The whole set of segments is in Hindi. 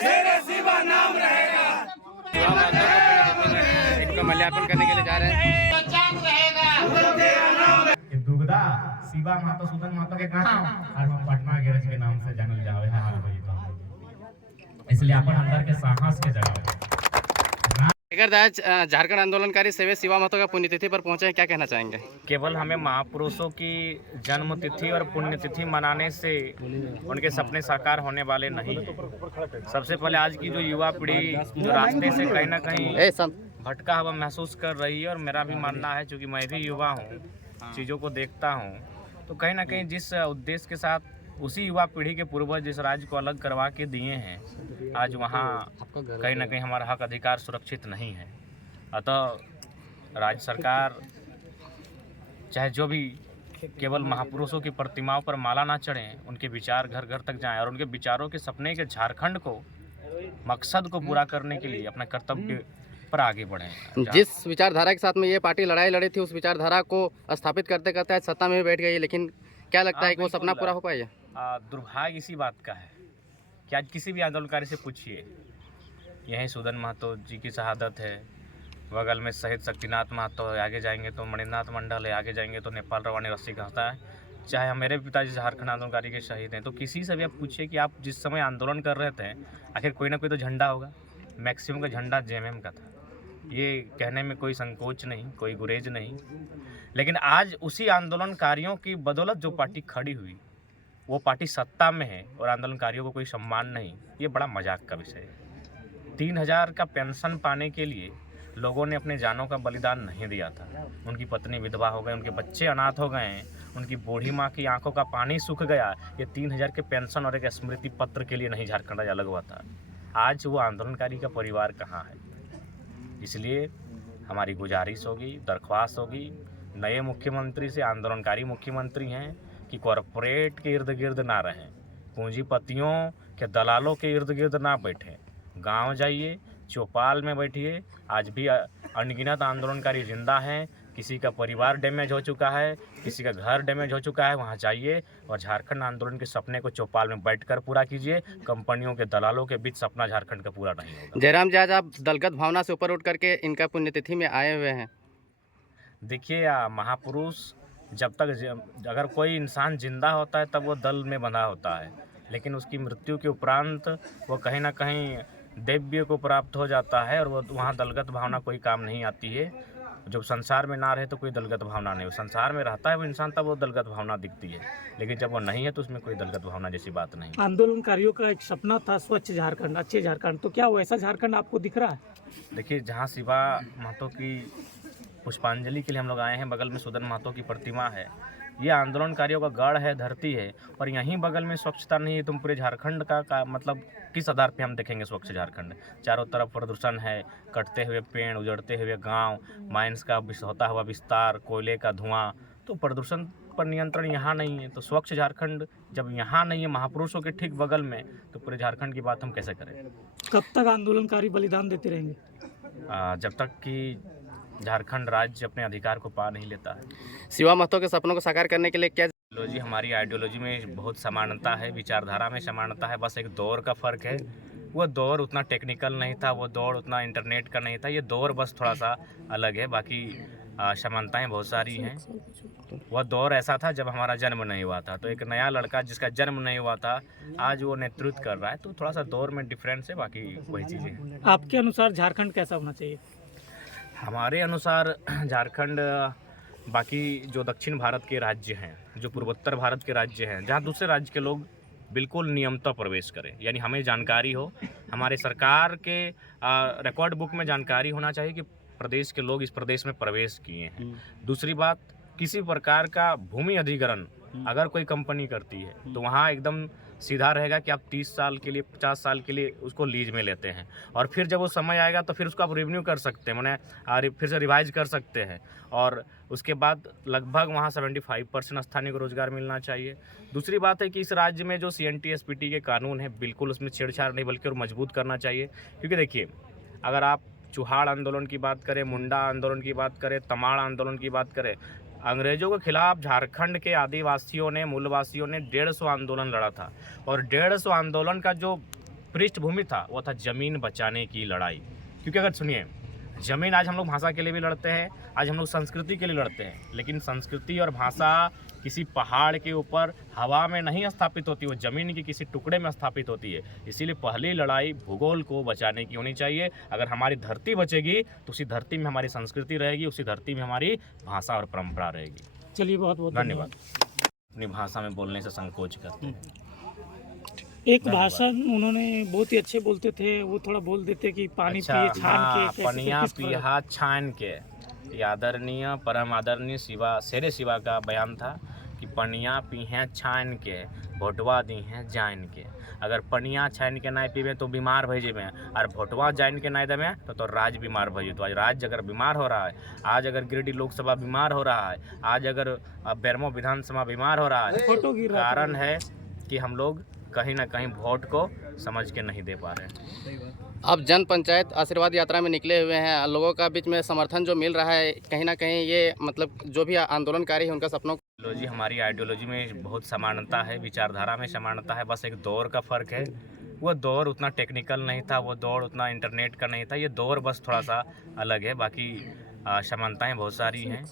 शेरे शिवा नाम रहेगा। इनको मल्यार्पण करने के लिए जा रहे हैं। दुगदा शिवा महतो सुदन महतो के गाना और हम पटना गैरेज के नाम से जानल जावे है हाल में तो इसलिए अपन अंदर के साहस के जगावे। अगर आज झारखंड आंदोलनकारी सेवे शिवा महतो का पुण्यतिथि पर पहुंचे हैं, क्या कहना चाहेंगे? केवल हमें महापुरुषों की जन्म तिथि और पुण्यतिथि मनाने से उनके सपने साकार होने वाले नहीं हैं। सबसे पहले आज की जो युवा पीढ़ी जो रास्ते से कहीं ना कहीं भटका हुआ महसूस कर रही है, और मेरा भी मानना है, क्योंकि मैं भी युवा हूँ, चीज़ों को देखता हूँ, तो कहीं ना कहीं जिस उद्देश्य के साथ उसी युवा पीढ़ी के पूर्वज जिस राज्य को अलग करवा के दिए हैं, आज वहाँ कहीं ना कहीं हमारा हक अधिकार सुरक्षित नहीं है। अतः राज्य सरकार चाहे जो भी केवल महापुरुषों की प्रतिमाओं पर माला ना चढ़ें, उनके विचार घर घर तक जाएं और उनके विचारों के सपने के झारखंड को मकसद को पूरा करने के लिए अपने कर्तव्य पर आगे बढ़ें। जिस विचारधारा के साथ में ये पार्टी लड़ाई लड़ी थी, उस विचारधारा को स्थापित करते करते आज सत्ता में बैठ गई है, लेकिन क्या लगता है कि वो सपना पूरा हो पाएगा? दुर्भाग्य इसी बात का है कि आज किसी भी आंदोलनकारी से पूछिए, यहीं सुदन महतो जी की शहादत है, बगल में शहीद शक्तिनाथ महतो है, आगे जाएंगे तो मणिनाथ मंडल है, आगे जाएंगे तो नेपाल रवानी रस्सी कहता है, चाहे मेरे पिताजी झारखंड आंदोलनकारी के शहीद हैं। तो किसी से भी आप पूछिए कि आप जिस समय आंदोलन कर रहे थे, आखिर कोई ना कोई तो झंडा होगा। मैक्सिमम का झंडा जेएमएम का था, ये कहने में कोई संकोच नहीं, कोई गुरेज नहीं। लेकिन आज उसी आंदोलनकारियों की बदौलत जो पार्टी खड़ी हुई, वो पार्टी सत्ता में है और आंदोलनकारियों को कोई सम्मान नहीं। ये बड़ा मजाक का विषय है। 3000 का पेंशन पाने के लिए लोगों ने अपने जानों का बलिदान नहीं दिया था। उनकी पत्नी विधवा हो गए, उनके बच्चे अनाथ हो गए हैं, उनकी बूढ़ी माँ की आंखों का पानी सूख गया। ये 3000 के पेंशन और एक स्मृति पत्र के लिए नहीं झारखंड अलग हुआ था। आज वो आंदोलनकारी का परिवार कहाँ है? इसलिए हमारी गुजारिश होगी, दरख्वास्त होगी नए मुख्यमंत्री से, आंदोलनकारी मुख्यमंत्री हैं, कि कॉरपोरेट के इर्द गिर्द ना रहें, पूंजीपतियों के दलालों के इर्द गिर्द ना बैठें, गांव जाइए, चौपाल में बैठिए। आज भी अनगिनत आंदोलनकारी जिंदा हैं, किसी का परिवार डैमेज हो चुका है, किसी का घर डैमेज हो चुका है, वहां जाइए और झारखंड आंदोलन के सपने को चौपाल में बैठकर पूरा कीजिए। कंपनियों के दलालों के बीच सपना झारखंड का पूरा नहीं होगा। जयराम जी, आज आप दलगत भावना से ऊपर उठ करके इनका पुण्यतिथि में आए हुए हैं। देखिए, महापुरुष जब तक अगर कोई इंसान जिंदा होता है तब वो दल में बंधा होता है, लेकिन उसकी मृत्यु के उपरांत वो कहीं ना कहीं दैव्य को प्राप्त हो जाता है, और वो वहाँ दलगत भावना कोई काम नहीं आती है। जब संसार में ना रहे तो कोई दलगत भावना नहीं, वो संसार में रहता है वो इंसान, तब वो दलगत भावना दिखती है, लेकिन जब वो नहीं है तो उसमें कोई दलगत भावना जैसी बात नहीं। आंदोलनकारियों का एक सपना था स्वच्छ झारखंड, अच्छे झारखंड, तो क्या वैसा झारखंड आपको दिख रहा है? देखिए, जहाँ शिवा महतो की पुष्पांजलि के लिए हम लोग आए हैं, बगल में सुदन महतो की प्रतिमा है। ये आंदोलनकारियों का गढ़ है, धरती है, और यहीं बगल में स्वच्छता नहीं है। तुम पूरे झारखंड का मतलब किस आधार पे हम देखेंगे स्वच्छ झारखंड? चारों तरफ प्रदूषण है, कटते हुए पेड़, उजड़ते हुए गांव, माइंस का होता हुआ विस्तार, कोयले का धुआं, तो प्रदूषण पर नियंत्रण यहाँ नहीं है। तो स्वच्छ झारखंड जब यहाँ नहीं है, महापुरुषों के ठीक बगल में, तो पूरे झारखंड की बात हम कैसे करें? कब तक आंदोलनकारी बलिदान देते रहेंगे? जब तक कि झारखंड राज्य अपने अधिकार को पा नहीं लेता है। शिवा महतो के सपनों को साकार करने के लिए क्या? आइडियोलॉजी, हमारी आइडियोलॉजी में बहुत समानता है, विचारधारा में समानता है, बस एक दौर का फ़र्क है। वो दौर उतना टेक्निकल नहीं था, वो दौर उतना इंटरनेट का नहीं था, ये दौर बस थोड़ा सा अलग है, बाकी समानताएं बहुत सारी हैं। वह दौर ऐसा था जब हमारा जन्म नहीं हुआ था, तो एक नया लड़का जिसका जन्म नहीं हुआ था आज वो नेतृत्व कर रहा है, तो थोड़ा सा दौर में डिफरेंस है, बाकी वही चीज़ें हैं। आपके अनुसार झारखंड कैसा होना चाहिए? हमारे अनुसार झारखंड बाकी जो दक्षिण भारत के राज्य हैं, जो पूर्वोत्तर भारत के राज्य हैं, जहाँ दूसरे राज्य के लोग बिल्कुल नियमतः प्रवेश करें, यानी हमें जानकारी हो, हमारे सरकार के रिकॉर्ड बुक में जानकारी होना चाहिए कि प्रदेश के लोग इस प्रदेश में प्रवेश किए हैं। दूसरी बात, किसी प्रकार का भूमि अधिग्रहण अगर कोई कंपनी करती है तो वहाँ एकदम सीधा रहेगा कि आप 30 साल के लिए, 50 साल के लिए उसको लीज में लेते हैं, और फिर जब वो समय आएगा तो फिर उसको आप रिन्यू कर सकते हैं, मैंने फिर से रिवाइज कर सकते हैं, और उसके बाद लगभग वहाँ 75% स्थानीय को रोजगार मिलना चाहिए। दूसरी बात है कि इस राज्य में जो CNT SPT के कानून है, बिल्कुल उसमें छेड़छाड़ नहीं बल्कि और मजबूत करना चाहिए। क्योंकि देखिए, अगर आप चुहाड़ आंदोलन की बात करें, मुंडा आंदोलन की बात करें, तमाड़ आंदोलन की बात करें, अंग्रेजों के खिलाफ झारखंड के आदिवासियों ने, मूलवासियों ने 150 आंदोलन लड़ा था, और 150 आंदोलन का जो पृष्ठभूमि था वो था ज़मीन बचाने की लड़ाई। क्योंकि अगर सुनिए, ज़मीन आज हम लोग भाषा के लिए भी लड़ते हैं, आज हम लोग संस्कृति के लिए लड़ते हैं, लेकिन संस्कृति और भाषा किसी पहाड़ के ऊपर हवा में नहीं स्थापित होती, वो ज़मीन के किसी टुकड़े में स्थापित होती है। इसीलिए पहली लड़ाई भूगोल को बचाने की होनी चाहिए। अगर हमारी धरती बचेगी तो उसी धरती में हमारी संस्कृति रहेगी, उसी धरती में हमारी भाषा और परंपरा रहेगी। चलिए, बहुत बहुत धन्यवाद। अपनी भाषा में बोलने से संकोच करते हैं। एक भाषण उन्होंने बहुत ही अच्छे बोलते थे, वो थोड़ा बोल देते कि पानी पिए छान के, कैसे पनिया किस प्रकार? पिया छान के। ये आदरणीय परम आदरणीय शेरे शिवा का बयान था कि पनिया पी हैं छान के, भोटवा दी हैं जान के। अगर पनिया छान के ना पीबे तो बीमार भई जेबे, और भोटवा जान के ना देवे तो राज बीमार भई। तो आज राज्य अगर बीमार हो रहा है, आज अगर गिरिडीह लोकसभा बीमार हो रहा है, आज अगर बेरमो विधानसभा बीमार हो रहा है, फोटो गिर रहा था। कारण है कि हम लोग कहीं ना कहीं वोट को समझ के नहीं दे पा रहे हैं। अब जन पंचायत आशीर्वाद यात्रा में निकले हुए हैं, लोगों का बीच में समर्थन जो मिल रहा है, कहीं ना कहीं ये मतलब जो भी आंदोलनकारी है उनका सपनों आइडियोलॉजी, हमारी आइडियोलॉजी में बहुत समानता है, विचारधारा में समानता है, बस एक दौर का फ़र्क है। वो दौर उतना टेक्निकल नहीं था, वो दौर उतना इंटरनेट का नहीं था, ये दौर बस थोड़ा सा अलग है, बाकी समानताएं बहुत सारी हैं।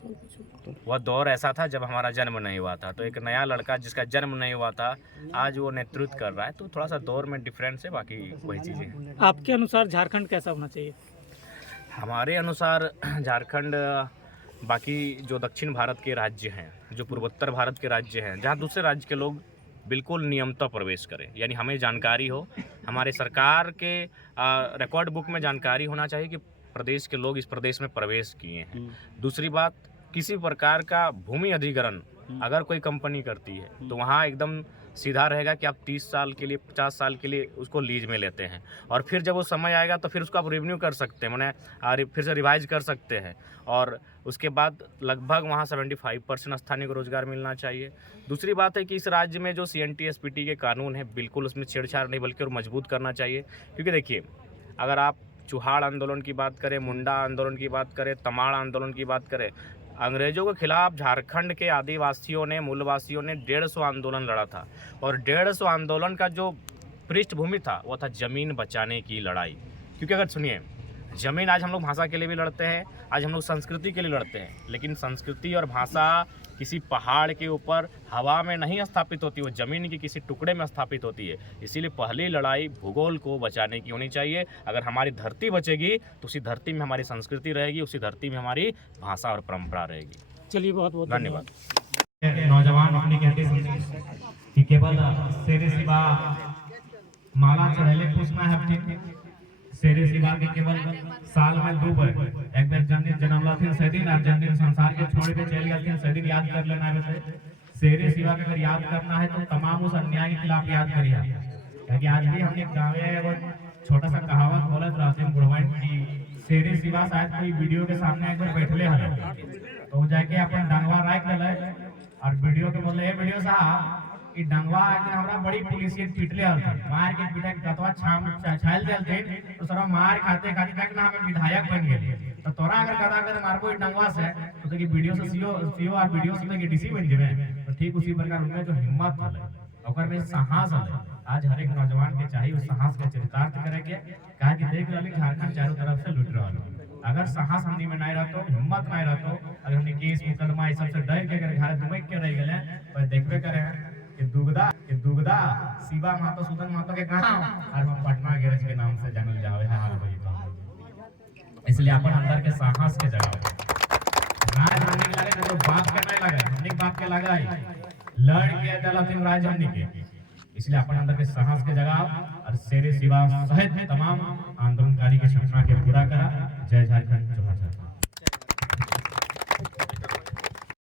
वह दौर ऐसा था जब हमारा जन्म नहीं हुआ था, तो एक नया लड़का जिसका जन्म नहीं हुआ था आज वो नेतृत्व कर रहा है, तो थोड़ा सा दौर में डिफरेंस है, बाकी वही चीज़ें हैं। आपके अनुसार झारखंड कैसा होना चाहिए? हमारे अनुसार झारखंड बाकी जो दक्षिण भारत के राज्य हैं, जो पूर्वोत्तर भारत के राज्य हैं, जहाँ दूसरे राज्य के लोग बिल्कुल नियमतः प्रवेश करें, यानी हमें जानकारी हो, हमारे सरकार के रिकॉर्ड बुक में जानकारी होना चाहिए कि प्रदेश के लोग इस प्रदेश में प्रवेश किए हैं। दूसरी बात, किसी प्रकार का भूमि अधिग्रहण अगर कोई कंपनी करती है तो वहाँ एकदम सीधा रहेगा कि आप 30 साल के लिए 50 साल के लिए उसको लीज में लेते हैं, और फिर जब वो समय आएगा तो फिर उसको आप रिन्यू कर सकते हैं, माने फिर से रिवाइज कर सकते हैं, और उसके बाद लगभग वहाँ 75% स्थानीय को रोजगार मिलना चाहिए। दूसरी बात है कि इस राज्य में जो CNT SPT के कानून है, बिल्कुल उसमें छेड़छाड़ नहीं बल्कि और मजबूत करना चाहिए। क्योंकि देखिए, अगर आप चुहाड़ आंदोलन की बात करें, मुंडा आंदोलन की बात करें, तमाड़ आंदोलन की बात करें, अंग्रेजों के खिलाफ झारखंड के आदिवासियों ने, मूलवासियों ने 150 आंदोलन लड़ा था, और 150 आंदोलन का जो पृष्ठभूमि था वो था ज़मीन बचाने की लड़ाई। क्योंकि अगर सुनिए, ज़मीन आज हम लोग भाषा के लिए भी लड़ते हैं, आज हम लोग संस्कृति के लिए लड़ते हैं, लेकिन संस्कृति और भाषा किसी पहाड़ के ऊपर हवा में नहीं स्थापित होती, वो ज़मीन के किसी टुकड़े में स्थापित होती है। इसीलिए पहली लड़ाई भूगोल को बचाने की होनी चाहिए। अगर हमारी धरती बचेगी तो उसी धरती में हमारी संस्कृति रहेगी, उसी धरती में हमारी भाषा और परंपरा रहेगी। चलिए, बहुत बहुत धन्यवाद। नौजवान अपनी कहते कि केवल शेरे शिवा माला चढ़ेले पूछना है, शेरे शिवा के केवल साल में 2 बार, एक बार जन्मदिन जन्मलथिन से दिन, और जन्मदिन संसार के छोड़ के चल गए से दिन याद कर लेना है। शेरे शिवा के अगर याद करना है तो तमाम उस अन्याय के खिलाफ याद करिए, क्योंकि आज भी हमने गाँव में छोटा सा कहावत बोलत रहते हैं बुढ़वाइन की, शेरे शिवा शायद कोई वीडियो के सामने एक बार बैठले है तो जाके अपन डंगवा राख ले, और वीडियो के बोले वीडियो साहब कि डंगवा एक दिन हमरा बड़ी पुलिसियत पीटले हल, मार के पीटा के गतवा छाल देलते, तो सारा मार खाते खाते तक ना हमें विधायक बन गए। तो तोरा अगर गदा अगर मारबो डंगवा से तो कि वीडियो से सीओ और वीडियो से के डीसी बन जेबे, तो ठीक उसी प्रकार उनमें जो हिम्मत है, ओकर में साहस है, आज हर एक नौजवान के चाहिए उस साहस के चरितार्थ करे के, काहे कि देख रहली झारखंड चारों तरफ से लूट रहल। अगर साहस हमनी में नहीं रहतो, हिम्मत नहीं रहतो, अगर हमनी केस मुकदमा इस सब से डर के अगर घर दुमक के रह गेले, पर देखबे करे कि दुगदा शिवा महतो सुदन महतो के गांव और हम पटना गैरेज के नाम से जानल जावे है हाल भाई। तो इसलिए अपन अंदर के साहस के जगावे, राज हमनी लगे तो बात के नहीं लगे, हमनी बात के लगाई लड़ के दलथिन राज हमनी के, इसलिए अपन अंदर के साहस के जगाव और शेरे शिवा सहित तमाम आंदोलनकारी के सपना के पूरा करा। जय झारखंड, जोहार झारखंड।